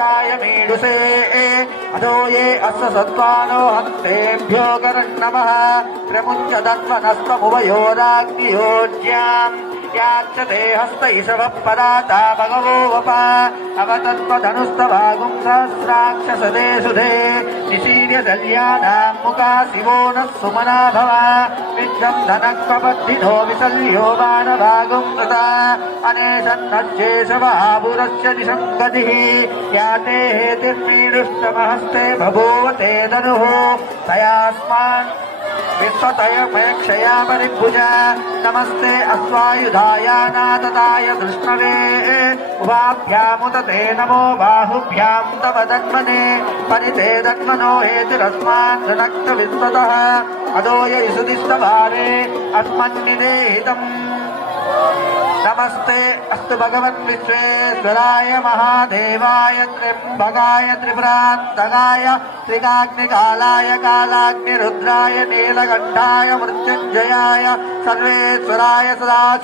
वृक्षाय मीडुसे अधो ये अस्य सत्त्वानो हन्तेभ्यो गरन्नमः प्रमुञ्चदन्वनस्तमुभयोराग्नियोज्याम् याच्यते हस्त इषवः पदाता भगवो वपा अवतत्त्वधनुस्तभागुं सहस्राक्षसदे सुधे निशीर्यशल्यानां मुखा शिवो नः सुमना भव विघ्नं धनक्वबद्धिनो विशल्यो बाणभागुं कृता अनेशन्नज्येषवाबुरस्य निशङ्गतिः याते हेतिर्मीडुष्टमहस्ते बभूवते धनुः तयास्मान् विश्वतयमेक्षया परिभुजा नमस्ते अश्वायुधाय नातताय कृष्णवे उभाभ्यामुदते नमो बाहुभ्यां तव तन्मने परिते तन्मनो हेतिरस्मान् रक्त विश्वतः अदोय इसुदिस्तभारे अस्मन्निदेहितम् नमस्ते अस्तु भगवन् विश्वेश्वराय महादेवाय त्र्यम्बकाय त्रिपुरान्तकाय त्रिकाग्निकालाय कालाग्निरुद्राय नीलकण्ठाय मृत्युञ्जयाय सर्वेश्वराय सदा